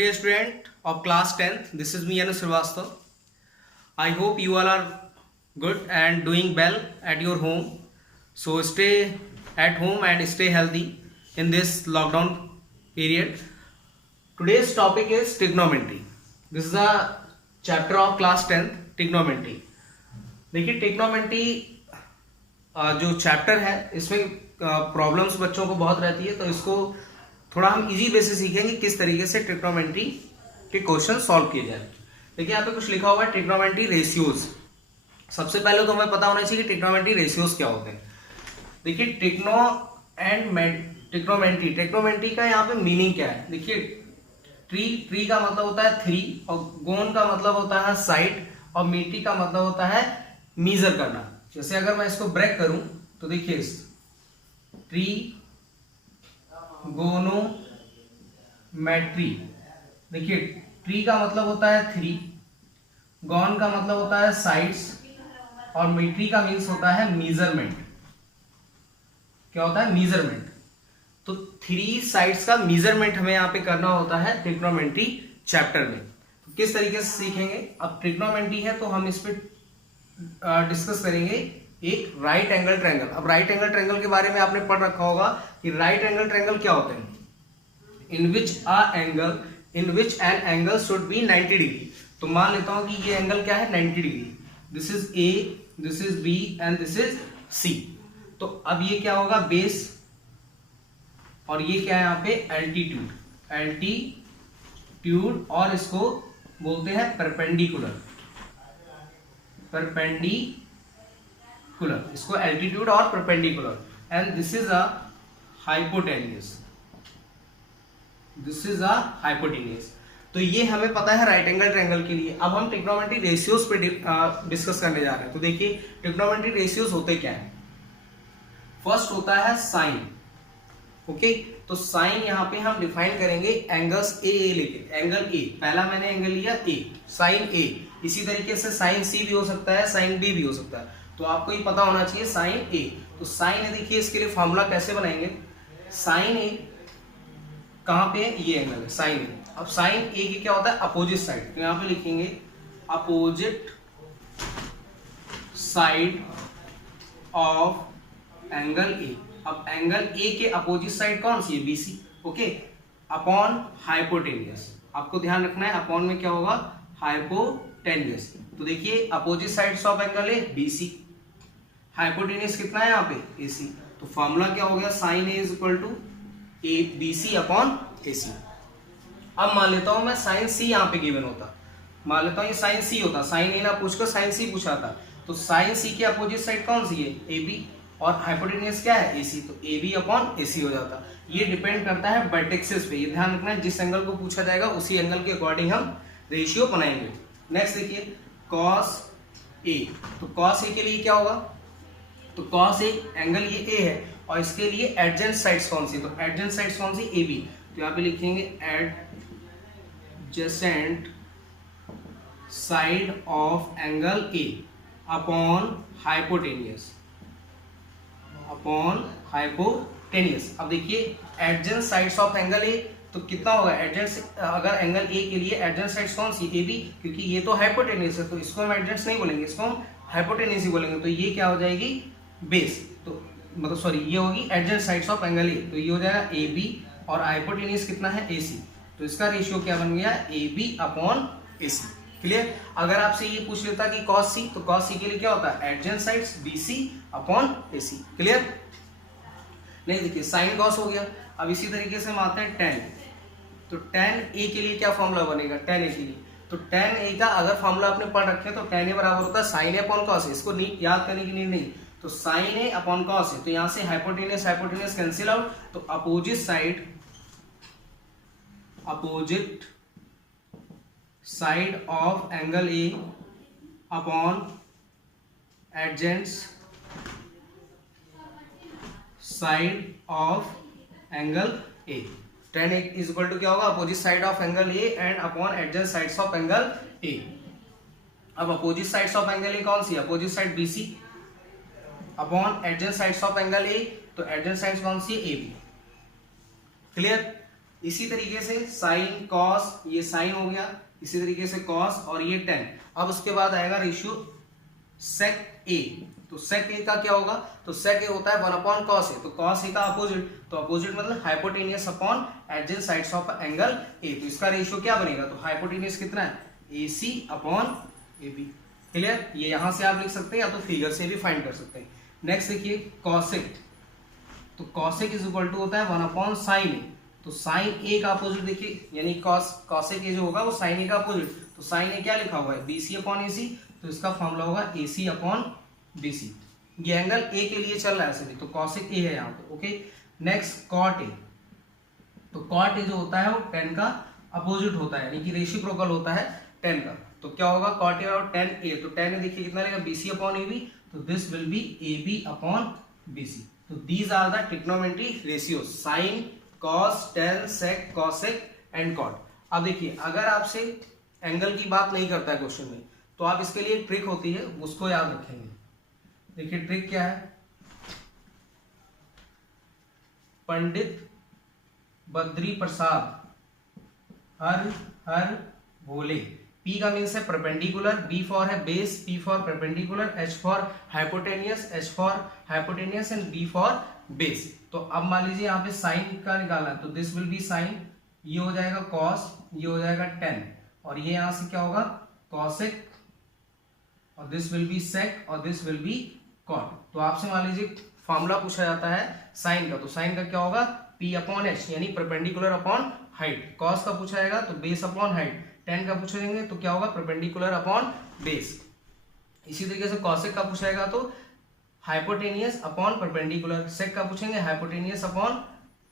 dear student of class 10th. This is me Anu Srivastava. I hope you all are good and doing well at your home. So stay at home and stay healthy in this lockdown period. Today's topic is trigonometry. This is a chapter of class 10th, trigonometry. देखिए trigonometry जो chapter है इसमें problems बच्चों को बहुत रहती है, तो इसको थोड़ा हम इजी वे से सीखेंगे किस तरीके से ट्रिग्नोमेट्री के क्वेश्चन सॉल्व किए जाए। देखिए यहाँ पे कुछ लिखा हुआ है ट्रिग्नोमेट्री रेशियोज। सबसे पहले तो हमें पता होना चाहिए कि ट्रिग्नोमेट्री रेशियोज क्या होते हैं। देखिए ट्रिग्नोमेट्री का यहाँ पे मीनिंग क्या है। देखिए ट्री का मतलब होता है थ्री, और गोन का मतलब होता है साइड, और मीट्री का मतलब होता है मीजर करना। जैसे अगर मैं इसको ब्रेक करूं तो देखिए ट्री गोनोमेट्री। देखिए ट्री का मतलब होता है थ्री, गॉन का मतलब होता है साइड्स, और मीट्री का मीन्स होता है मीजरमेंट। क्या होता है? मीजरमेंट। तो थ्री साइड्स का मीजरमेंट हमें यहाँ पे करना होता है ट्रिग्नोमेट्री चैप्टर में। तो किस तरीके से सीखेंगे? अब ट्रिग्नोमेट्री है तो हम इस पे डिस्कस करेंगे एक राइट एंगल ट्रायंगल। अब राइट एंगल ट्रायंगल के बारे में आपने पढ़ रखा होगा कि राइट एंगल ट्रायंगल क्या होते हैं। In which an angle should be 90 degree. तो मान लेता हूं कि ये एंगल क्या है 90 degree. This is A, this is B and this is C. तो अब ये क्या होगा? बेस, और ये क्या है यहाँ पे? एल्टीट्यूड, और इसको बोलते हैं परपेंडिकुलर। इसको एल्टीट्यूड और perpendicular. And this is a hypotenuse. तो ये हमें पता है राइट एंगल ट्रायंगल के लिए। अब हम ट्रिग्नोमेट्री रेशियोज पे डिस्कस करने जा रहे हैं। तो देखिए ट्रिग्नोमेट्री रेशियोज होते क्या है। फर्स्ट होता है साइन। ओके, तो साइन यहाँ पे हम डिफाइन करेंगे एंगल्स ए लेके। एंगल ए, पहला मैंने एंगल लिया ए, साइन ए। इसी तरीके से साइन सी भी हो सकता है, साइन बी भी हो सकता है। तो आपको ये पता होना चाहिए साइन ए। तो साइन ए, देखिए इसके लिए फॉर्मूला कैसे बनाएंगे। साइन ए कहाँ पे है? ये एंगल है साइन ए। अब साइन ए की क्या होता है? Opposite side. तो यहाँ पे लिखेंगे opposite side of angle A. अब एंगल ए के अपोजिट साइड कौन सी है? बीसी। Okay, upon hypotenuse. आपको ध्यान रखना है अपॉन में क्या होगा? हाइपोटेन्यूज। तो देखिए opposite sides of angle A BC, hypotenuse कितना है यहाँ पे? एसी। तो फॉर्मूला क्या हो गया? Sine A is equal to A BC upon AC. अब मान लेता हूं मैं साइन सी यहाँ पे गिवन होता, मान लेता हूं ये साइन सी होता, साइन ए ना पूछकर साइन सी पूछा था। तो साइन सी के अपोजिट साइड कौन सी है? ए बी, और हाइपोटेन्यूज क्या है? एसी। तो ए बी अपॉन एसी हो जाता। ये डिपेंड करता है वर्टेक्सेस पे। ये ध्यान रखना है, जिस एंगल को पूछा जाएगा उसी एंगल के अकॉर्डिंग हम रेशियो बनाएंगे। नेक्स्ट देखिए कॉस ए। तो कॉस ए के लिए क्या होगा? तो कॉस ए एंगल ये ए है, और इसके लिए एडजेंट साइड्स कौन सी? तो एडजेंट साइड्स कौन सी? A B. तो यहाँ पे लिखेंगे adjacent side of angle A upon hypotenuse. अब देखिए एडजेंट साइड्स ऑफ एंगल ए, तो कितना होगा एडजेंट? अगर एंगल ए के लिए एडजेंट साइड्स कौन सी? ए बी, क्योंकि ये तो हाइपोटेन्यूज है, तो इसको हम एडजेंट नहीं बोलेंगे, इसको हम हाइपोटेन्यूज ही बोलेंगे। तो ये क्या हो जाएगी? बेस। तो मतलब सॉरी, ये होगी एडजेंट साइड्स ऑफ एंगल ए। तो ये हो जाएगा ए बी, और हाइपोटेन्यूज कितना है? ए सी। तो इसका रेशियो क्या बन गया? A B upon A C. Clear? अगर आपसे ये पूछ लेता कि कॉस सी, तो कॉस सी के लिए क्या होता है? एडजेंट sides B C upon A C. Clear? नहीं, देखिए साइन कॉस हो गया। अब इसी तरीके से हम आते हैं टेन। तो टेन ए के लिए क्या फॉर्मूला बनेगा? टेन ए के लिए, तो टेन ए का अगर फॉर्मूला आपने पढ़ रखे तो टेन ए बराबर होता है sine A upon cos A. इसको याद करने की नीड नहीं। तो sine A upon cos A, तो यहां से हाइपोटेन्यूज कैंसिल आउट। तो opposite side of angle A upon adjacent side of angle A. Tan is equal to क्या होगा? Opposite side of angle A and upon adjacent sides of angle A. अब opposite sides of angle A कौन सी? Opposite side BC upon adjacent sides of angle A. तो एडजेंट sides कौन सी? A B. Clear? इसी तरीके से साइन कॉस, ये sign हो गया, इसी तरीके से कॉस और ये टेन। अब उसके बाद आएगा रेशियो सेक ए। तो सेक ए का क्या होगा, तो सेक ए होता है 1 अपॉन कॉस ए, तो कॉस ए का अपोजिट, तो अपोजिट मतलब hypotenuse upon adjacent sides of angle A. तो इसका रेशियो क्या बनेगा, तो हाइपोटेनियस कितना है, AC अपॉन AB। क्लियर, ये यहां से आप लिख सकते हैं या तो फिगर से भी फाइंड कर सकते हैं। नेक्स्ट देखिए कॉसेक, तो कॉसेक इज इक्वल टू होता है 1 अपॉन साइन ए। तो साइन ए का अपोजिट देखिए, यानी कॉसेक ए जो होगा वो साइन ए का अपोजिट, तो साइन ए क्या लिखा हुआ है, BC अपॉन AC, तो इसका फॉर्मूला होगा AC अपॉन BC। ये एंगल ए के लिए चल रहा है सभी, तो कॉसेक ए है यहाँ पे। ओके, नेक्स्ट कॉट ए, तो कॉट ए जो होता है वो टेन का अपोजिट होता है, यानी कि रेसिप्रोकल होता है टेन का। तो क्या होगा, कॉट ए और टेन ए, तो टेन ए देखिए कितना लेगा, BC अपॉन AB, तो this will be AB upon BC। तो these are the trigonometry ratios, sine, cos, tan, sec, cosec and cot. अब देखिए अगर आपसे एंगल की बात नहीं करता है क्वेश्चन में, तो आप इसके लिए ट्रिक होती है, उसको याद रखेंगे। देखिए ट्रिक क्या है, पंडित बद्री प्रसाद हर हर भोले। P का मीन्स है परपेंडिकुलर, B फॉर है base, P for perpendicular, H for hypotenuse, H for hypotenuse and B for base. तो अब मान लीजिए यहाँ पे साइन का निकालना है, तो दिस विल बी साइन, ये हो जाएगा कॉस, ये हो जाएगा टेन, और ये यहां से क्या होगा कॉसेक, और दिस विल बी सेक, और दिस विल बी कॉट। तो आपसे मान लीजिए फॉर्मूला पूछा जाता है साइन का, तो साइन का क्या होगा, P अपॉन H, यानी परपेंडिकुलर अपॉन हाइट। कॉस का पूछा जाएगा तो बेस अपॉन हाइट। टेन का पूछेंगे तो क्या होगा, परपेंडिकुलर अपॉन बेस। इसी तरीके से कॉसेक का पूछेगा तो हाइपोटेनियस अपॉन परपेंडिकुलर। सेक का पूछेंगे hypotenuse upon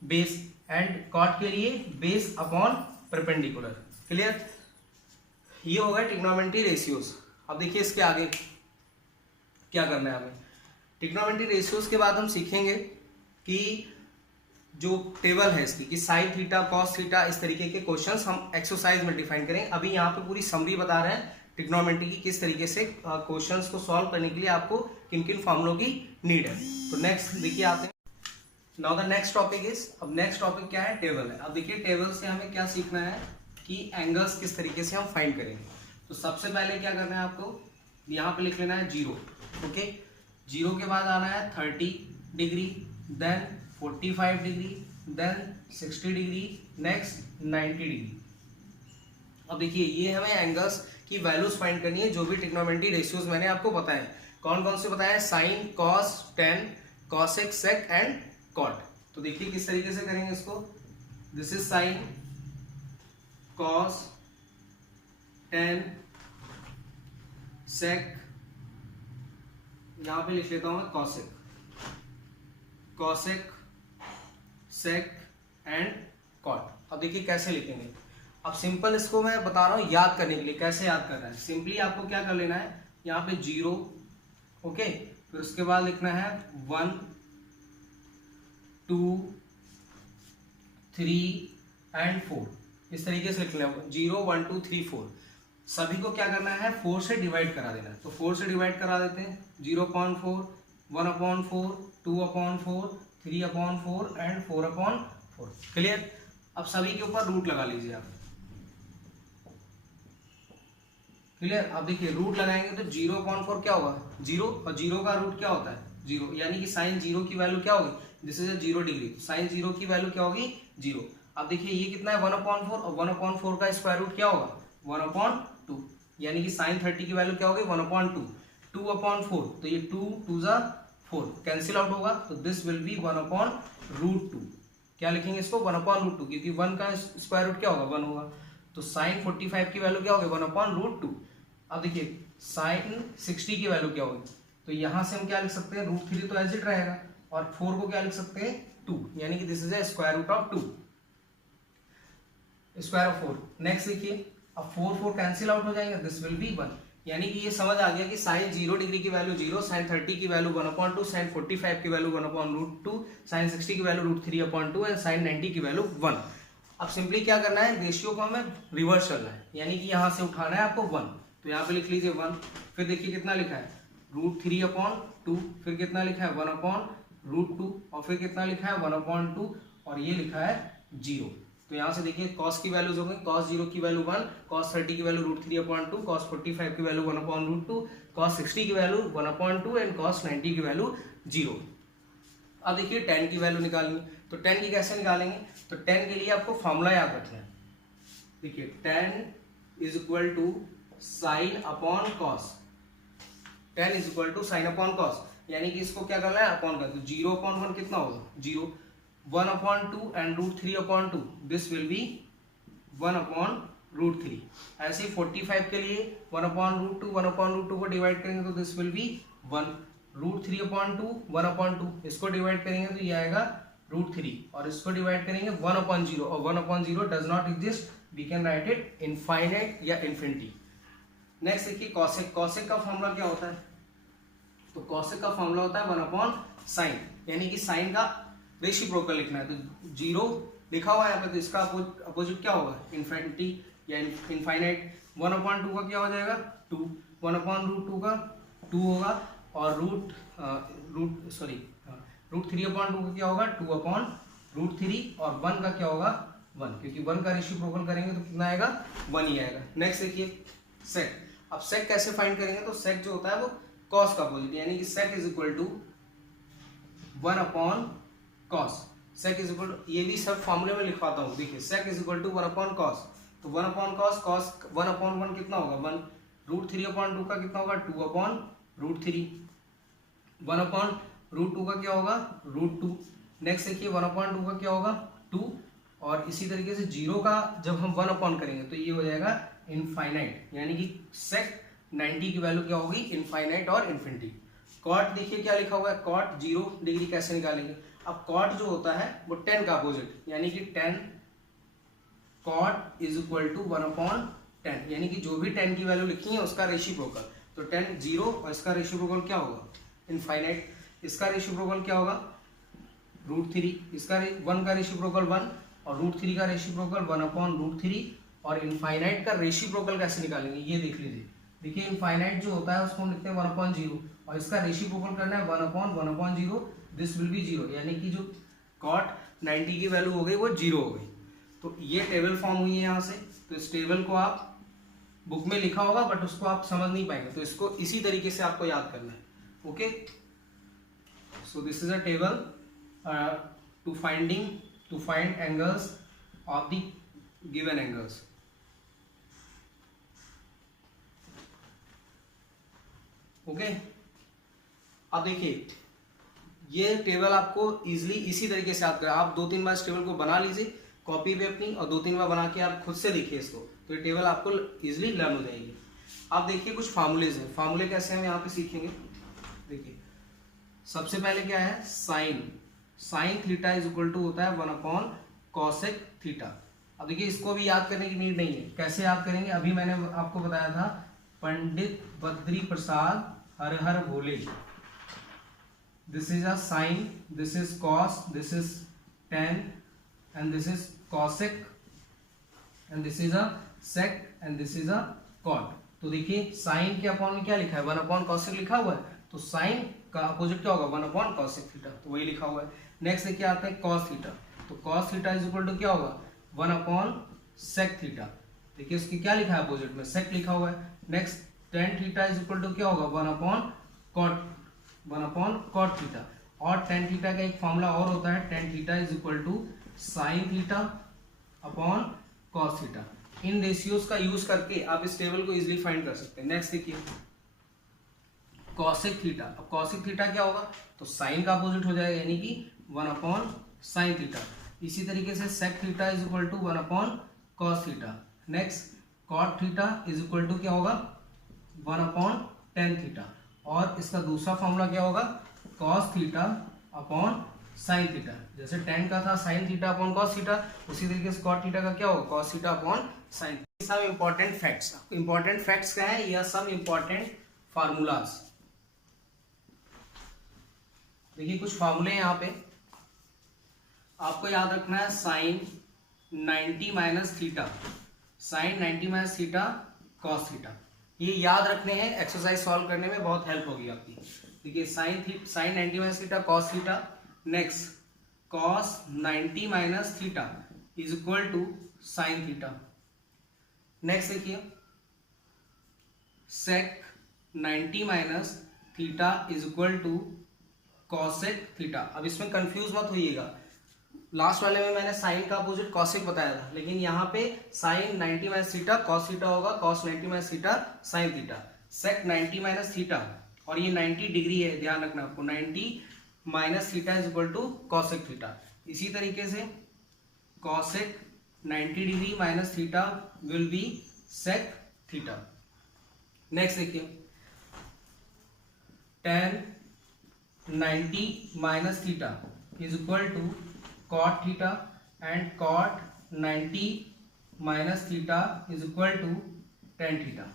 base, and cot के लिए बेस अपॉन परपेंडिकुलर। क्लियर, ये होगा ट्रिग्नोमेट्री रेशियोज। अब देखिए इसके आगे क्या करना है हमें। ट्रिग्नोमेट्री रेशियोज के बाद हम सीखेंगे कि जो टेबल है इसकी, कि साइन थीटा, कॉस थीटा, इस तरीके के क्वेश्चंस हम एक्सरसाइज में डिफाइन करेंगे। अभी यहाँ पे पूरी समरी बता रहे हैं ट्रिग्नोमेट्री की, किस तरीके से क्वेश्चंस को सॉल्व करने के लिए आपको किन किन फॉर्मुलों की नीड है। तो नेक्स्ट देखिए आते हैं, now the next topic is, अब नेक्स्ट टॉपिक क्या है, टेबल है। अब देखिए टेबल से हमें क्या सीखना है कि एंगल्स किस तरीके से हम फाइंड करेंगे। तो सबसे पहले क्या करना है आपको, यहाँ पे लिख लेना है 0। ओके, 0 के बाद आना है 30 degree, then 45 degree, then 60 degree, next 90 degree. अब देखिए ये हमें एंगल्स की वैल्यूज फाइंड करनी है, जो भी ट्रिग्नोमेट्री रेशियोज मैंने आपको बताए। कौन कौन से बताए, sine, cos, tan, cosec, sec and cot. तो देखिए किस तरीके से करेंगे इसको, this is sine, cos, tan, sec, यहां पे लिख लेता हूं मैं cosec, cosec, sec and cot. अब देखिए कैसे लिखेंगे। अब सिंपल इसको मैं बता रहा हूं याद करने के लिए, कैसे याद करना है। सिंपली आपको क्या कर लेना है, यहाँ पे 0, ओके, फिर उसके बाद लिखना है 1 2 3 एंड 4, इस तरीके से लिख लेना है 0 1 2 3 4। सभी को क्या करना है, 4 से डिवाइड करा देना है। तो 4 से डिवाइड करा देते हैं, 0.4, 1/4, 2/4, 3/4 एंड 4/4। क्लियर, अब सभी के ऊपर रूट लगा लीजिए आप। क्लियर, अब देखिए रूट लगाएंगे तो 0.4 क्या होगा, 0, और 0 का रूट क्या होता है 0, यानी कि साइन 0 की वैल्यू क्या होगी, दिस इज 0 डिग्री, साइन 0 की वैल्यू क्या होगी 0। अब देखिए ये कितना है 1/4, और 1/4 का स्क्वायर रूट क्या होगा 1/2, यानी कि साइन 30 की वैल्यू क्या होगी 1/2, 2/4, तो ये 2 2 जा 4 कैंसिल आउट होगा, तो दिस विल बी 1/√2। क्या लिखेंगे इसको 1/√2, क्योंकि 1 का स्क्वायर रूट क्या होगा 1 होगा। तो साइन 45 की वैल्यू क्या होगी 1/√2। अब देखिए साइन 60 की वैल्यू क्या होगी, तो यहां से हम क्या लिख सकते हैं, √3 तो एज इट रहेगा, और 4 को क्या लिख सकते हैं 2, यानी कि this is square root of 2, square of 4। Next देखिए, अब 4 4 कैंसिल आउट हो जाएंगे, दिस विल बी 1, यानी कि ये समझ आ गया कि साइन 0 डिग्री की वैल्यू 0, साइन 30 की वैल्यू 1/2, साइन 45 की वैल्यू 1/√2, साइन 60 की वैल्यू √3/2 एंड साइन 90 की वैल्यू 1। अब सिंपली क्या करना है, रेशियो को हमें रिवर्स करना है, यानी कि यहां से उठाना है आपको 1, तो यहाँ पे लिख लीजिए 1, फिर देखिए कितना लिखा है √3/2, फिर कितना लिखा है 1/√2, और फिर कितना लिखा है 1/2, और ये लिखा है 0। तो यहाँ से देखिए cos की वैल्यूज हो गई, cos 0 की वैल्यू 1, cos 30 की वैल्यू √3/2, cos 45 की वैल्यू 1/√2, cos 60 की वैल्यू 1/2 एंड cos 90 की वैल्यू 0। अब देखिए tan की वैल्यू निकालनी, तो tan की कैसे निकालेंगे, तो tan के लिए आपको फॉर्मूला याद रखना है। देखिए tan is equal to sine upon cos, tan is equal to sine upon cos, यानी कि इसको क्या करना है अपॉन कर, तो 0/1 कितना होगा 0, 1/2 एंड √3/2, दिस विल बी 1/√3। ऐसे ही 45 के लिए 1/√2, 1/√2 को डिवाइड करेंगे तो दिस विल बी 1, √3/2 1/2, इसको डिवाइड करेंगे तो ये आएगा √3 और इसको डिवाइड करेंगे 1/0 और 1/0 does not exist, we can write it infinite या इन्फिनिटी। नेक्स्ट देखिए कॉसेक, कॉसेक का फॉर्मूला क्या होता है, तो कॉसेक का फॉर्मूला होता है 1/sin, यानी कि साइन का रेसिप्रोकल लिखना है, तो 0 लिखा हुआ है यहाँ पे, तो इसका अपोजिट क्या होगा इन्फिनिटी या इनफाइनाइट। 1/2 का क्या हो जाएगा 2, 1/√2 का 2 होगा और √3/2 का क्या होगा 2/√3 और 1 का क्या होगा 1, क्योंकि 1 का रेसिप्रोकल करेंगे तो कितना आएगा 1 ही आएगा। नेक्स्ट देखिए सेक, अब सेक कैसे फाइंड करेंगे, तो सेक जो होता है वो कॉस का अपोजिट, यानी कि sec is equal to 1/cos, sec is equal to, ये भी सब फॉर्मूले में लिखवाता हूँ, देखिए सेक इज इक्वल टू 1/cos, तो 1/cos, cos 1/1 कितना होगा 1, √3/2 का कितना होगा 2/√3, 1/√2 का क्या होगा √2। नेक्स्ट देखिए 1/2 का क्या होगा 2, और इसी तरीके से 0 का जब हम 1 करेंगे तो ये हो जाएगा इनफाइनाइट, यानी कि सेक 90 की वैल्यू क्या होगी इनफाइनाइट और इन्फिनिटी। कॉट देखिए क्या लिखा हुआ है, कॉट 0 डिग्री कैसे निकालेंगे, अब कॉट जो होता है वो tan का अपोजिट, यानी कि tan cot is equal to 1/tan, यानी कि जो भी tan की वैल्यू लिखी है उसका रेसिप्रोकल, तो tan 0 और इसका रेसिप्रोकल क्या होगा इनफाइनाइट, इसका रेसिप्रोकल क्या होगा √3, इसका 1 का रेसिप्रोकल 1 और √3 का रेसिप्रोकल 1/√3, और इनफाइनाइट का रेसिप्रोकल कैसे निकालेंगे ये देख लीजिए। देखिए इनफाइनाइट जो होता है उसको हम लिखते हैं 1/0 और इसका रेसिप्रोकल करना है 1/1/0, दिस विल बी 0, यानी कि जो कॉट 90 की वैल्यू हो गई वो 0 हो गई। तो ये टेबल फॉर्म हुई है यहाँ से, तो इस टेबल को आप बुक में लिखा होगा बट उसको आप समझ नहीं पाएंगे, तो इसको इसी तरीके से आपको याद करना है। Okay, so this is a table to find angles of the given angles. Okay, अब देखिए ये टेबल आपको इजीली इसी तरीके से याद करें, आप 2-3 बार इस टेबल को बना लीजिए कॉपी पे अपनी, और 2-3 बार बना के आप खुद से देखिए इसको, तो ये टेबल आपको इजीली लर्न हो जाएगी। अब देखिए कुछ फार्मूलेज हैं, फार्मूले कैसे हम यहाँ पे सीखेंगे। देखिए सबसे पहले क्या है sine theta is equal to होता है 1/cosec थीटा। अब देखिए इसको भी याद करने की नीड नहीं है, कैसे याद करेंगे अभी मैंने आपको बताया था, Pandit Badri Prasad Har Har Bhole, this is a sine, this is cos, this is tan and this is cosec and this is a sec and this is a cot। तो देखिए साइन के अपॉन में क्या लिखा है 1/cosec लिखा हुआ है, तो साइन का अपोजिट क्या होगा 1/cosec थीटा, तो वही लिखा हुआ है। नेक्स्ट देखिए आता है cos थीटा, तो cos theta is equal to क्या होगा 1/sec थीटा, देखिए उसकी क्या लिखा है अपोजिट में sec लिखा हुआ है। Next tan theta is equal to क्या होगा 1/cot थीटा, और tan थीटा का एक फॉर्मूला और होता है, tan theta is equal to sin theta upon cos theta. इन रेशियोज का यूज करके आप इस टेबल को इजीली फाइंड कर सकते हैं। नेक्स्ट देखिए cosec थीटा, अब cosec थीटा क्या होगा, तो sin का अपोजिट हो जाएगा, यानी कि 1/sin थीटा। इसी तरीके से sec theta is equal to 1/cos theta. Next cot theta is equal to क्या होगा 1/tan थीटा, और इसका दूसरा फॉर्मूला क्या होगा cos theta upon sin theta, जैसे tan का था sin theta upon cos theta, उसी तरीके से cot थीटा का क्या होगा cos थीटा अपॉन sin। सब इंपॉर्टेंट फैक्ट्स क्या है, यह सब इंपॉर्टेंट फार्मूलाज। देखिए कुछ फार्मूले यहाँ पे आपको याद रखना है, sine 90 minus theta, sine 90 minus theta cos theta, ये याद रखने हैं, एक्सरसाइज सॉल्व करने में बहुत हेल्प होगी आपकी। देखिए sine 90 minus theta cos theta, next cos 90 minus theta, is equal to sine theta. Next देखिए sec 90 minus theta is equal to cosec theta. अब इसमें कंफ्यूज मत होइएगा, लास्ट वाले में मैंने साइन का अपोजिट कॉसेक बताया था, लेकिन यहाँ पे sine 90 minus theta cos theta होगा, cos 90 minus theta sine theta. Sec 90 minus theta और ये 90 डिग्री है, ध्यान रखना आपको, 90 minus theta is equal to cosec theta. इसी तरीके से cosec 90 degree minus theta will be sec theta. Next देखिए tan 90 minus theta is equal to cot theta and cot 90 minus theta is equal to tan theta.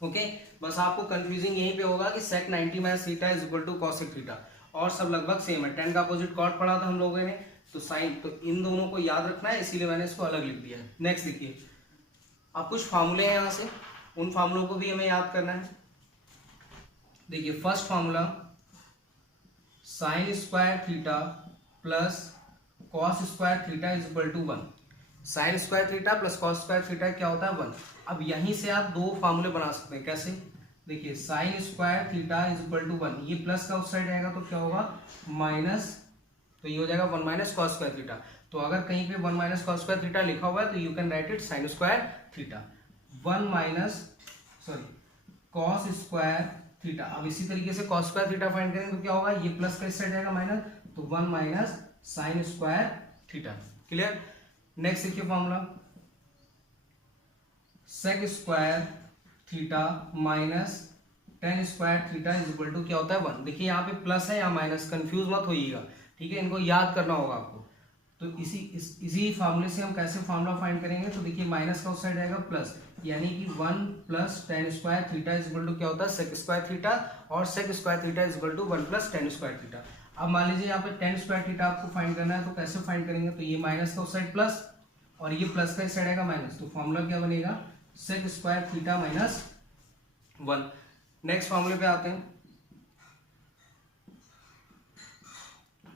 Okay, बस आपको confusing यहीं पे होगा कि sec 90 minus theta is equal to cosec theta, और सब लगभग सेम है। tan का अपोजिट कॉट पढ़ा था हम लोगों ने, तो साइन, तो इन दोनों को याद रखना है, इसीलिए मैंने इसको अलग लिख दिया है। नेक्स्ट देखिए, अब कुछ फार्मूले हैं यहाँ से, उन फार्मूलों को भी हमें याद करना है। देखिए first formula sine square theta plus cos square theta is equal to 1। Sine square theta plus cos square theta क्या होता है 1। अब यहीं से आप दो फार्मूले बना सकते हैं, कैसे? देखिए sine square theta is equal to 1, ये प्लस का उस साइड आएगा तो क्या होगा माइनस, तो ये हो जाएगा 1 माइनस कॉस स्क्वायर थीटा। तो अगर कहीं पे 1 माइनस कॉस स्क्वायर थीटा लिखा हुआ है तो you can write it sign square theta. 1 minus cos square theta. अब इसी तरीके से कॉस स्क्वायर थीटा फाइंड करेंगे तो क्या होगा, ये प्लस का इस साइड जाएगा माइनस, तो 1 minus sine square theta. Clear? Next देखिए formula sec square theta minus tan square theta is equal to क्या होता है 1। देखिए यहाँ पे प्लस है या माइनस, कंफ्यूज मत होइएगा, ठीक है, इनको याद करना होगा आपको। तो इसी फार्मूले से हम कैसे फार्मूला फाइंड करेंगे, तो देखिए माइनस का उस साइड आएगा प्लस, यानी कि 1 plus tan square theta is equal to क्या होता है सेक स्क्वायर थीटा, और sec square theta is equal to 1 plus tan square theta. अब मान लीजिए यहाँ पे tan स्क्वायर थीटा आपको फाइंड करना है, तो कैसे फाइंड करेंगे, तो ये माइनस का उस साइड प्लस और ये प्लस का इस साइड आएगा माइनस, तो फॉर्मूला क्या बनेगा sec square theta minus 1। Next फॉर्मूले पे आते हैं।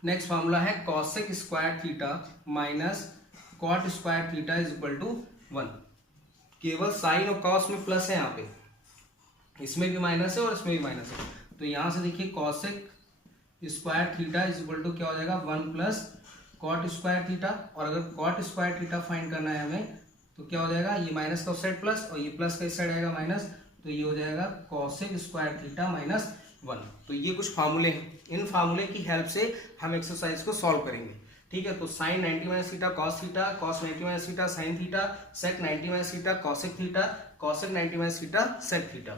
नेक्स्ट फॉर्मूला है cosec square theta minus cot square theta is equal to 1। केवल साइन और कॉस में प्लस है, यहाँ पे इसमें भी माइनस है और इसमें भी माइनस है, तो यहां से देखिए cosec square theta is equal to क्या हो जाएगा 1 प्लस कॉट स्क्वायर थीटा, और अगर कॉट स्क्वायर थीटा फाइंड करना है हमें तो क्या हो जाएगा, ये माइनस का उस साइड प्लस और ये प्लस का इस साइड आएगा माइनस, तो ये हो जाएगा कॉसेक स्क्वायर थीटा माइनस 1। तो ये कुछ फार्मूले हैं, इन फार्मूले की हेल्प से हम एक्सरसाइज को सॉल्व करेंगे, ठीक है। तो sine 90 minus theta cos theta, cos 90 minus theta sine theta, sec 90 minus theta cosec theta, cosec 90 minus theta sec theta,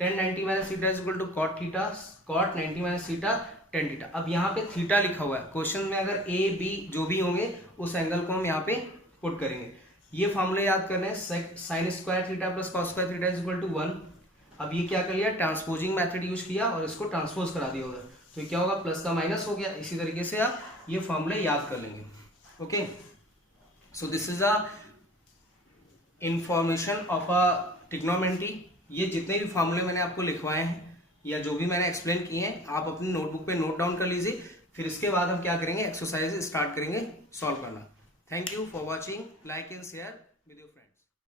tan 90 minus theta is equal to cot theta, cot 90 minus theta tan theta. अब यहाँ पे theta लिखा हुआ है, question में अगर A B जो भी होंगे उस एंगल को हम यहाँ पे पुट करेंगे। ये फार्मूले याद करने हैं, sine square theta plus cos square theta is equal to 1। अब ये क्या कर लिया, ट्रांसपोजिंग मेथड यूज किया और इसको ट्रांसपोज करा दिया होगा, तो क्या होगा प्लस का माइनस हो गया। इसी तरीके से आप ये फॉर्मूले याद कर लेंगे। Okay, so this is a information of a trigonometry. ये जितने भी फॉर्मूले मैंने आपको लिखवाए हैं या जो भी मैंने एक्सप्लेन किए हैं, आप अपनी नोटबुक पे नोट डाउन कर लीजिए, फिर इसके बाद हम क्या करेंगे, एक्सरसाइज स्टार्ट करेंगे सॉल्व करना। Thank you for watching, like and share.